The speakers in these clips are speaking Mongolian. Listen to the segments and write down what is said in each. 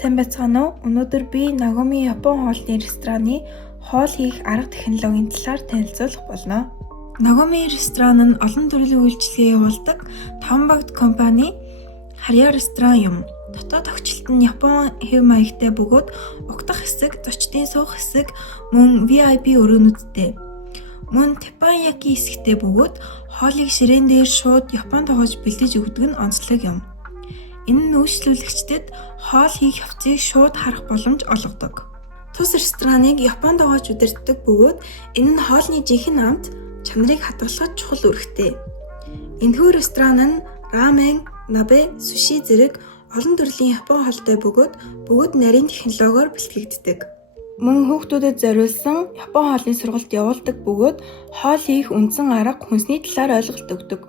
Сайн байцгаана уу? Өнөөдөр би Nagumi Япон хоолны рестораны хоол хийх арга технологийн талаар танилцуулах болно. Nagumi ресторан нь олон төрлийн үйлчилгээ явуулдаг таван багт компани харьяа ресторан юм. Дотоод тогтчлолт нь Япон хэв маягтай бөгөөд угтах хэсэг, зочдын суух хэсэг, мөн VIP өрөөнүүдтэй. Мөн teppanyaki хэсэгтэй бөгөөд хоолыг ширээн дээр шууд Японд тоогож бэлдэж өгдөг нь онцлог юм. Энэ нь үйлчлүүлэгчдэд хоол хийх явцыг шууд харах боломж олгодог. Тус рестораныг Японд тоогож удирддаг бөгөөд энэ нь хоолны жинхэнэ амт чанарыг хадгалахад чухал үүрэгтэй. Энэхүү ресторан нь рамен, набе, суши зэрэг олон төрлийн Япон хоолтой бөгөөд нарийн технологиор бэлтгэгддэг. Мөн хүүхдүүдэд зориулсан Япон хоолны сургалт явуулдаг бөгөөд хоол хийх үндсэн арга хүнсний талаар ойлголт өгдөг.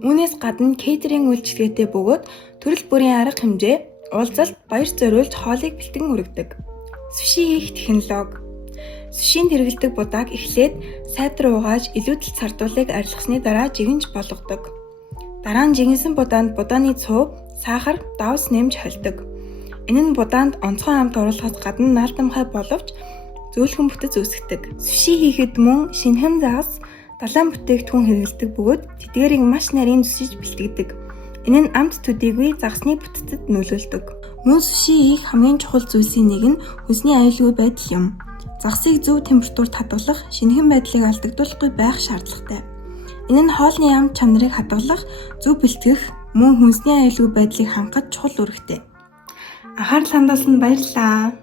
Үүнээс гадна кейтеринг үйлчилгээтэй бөгөөд төрөл бүрийн арга хэмжээ, уулзалт, баяр зориулж хоолыг бэлтгэн хүргэдэг. Суши хийх технологи. Сушинд хэрэглэдэг будааг эхлээд сайтар угааж илүүдэл цардуулыг арилгасны дараа жигэнж болгодог. Дараа нь жигэнсэн будаанд будааны цуу, сахар, давс нэмж холдог. Энэ нь будаанд онцгой амт оруулахаас гадна наалдамхай боловч зөөлхөн бүтэц үүсгдэг. Суши хийхэд мөн шинэхэн загас, далайн бүтээгдэхүүн хэрэглэдэг бөгөөд тэдгээрийг маш нарийн зүсэж бэлтгэдэг. Энэ нь амт төдийгүй загасны бүтэцэд нөлөөлдөг. Мөн суши хийх хамгийн чухал зүйлсийн нэг нь хүнсний аюулгүй байдал юм. Загасыг зөв температурт хадгалах, шинэхэн байдлыг алдагдуулахгүй байх шаардлагатай. Энэ нь хоолны амт чанарыг хадгалах, зөв бэлтгэх, мөн хүнсний аюулгүй байдлыг хангахад чухал үүрэгтэй. Анхаарал хандуулсанд баярлалаа.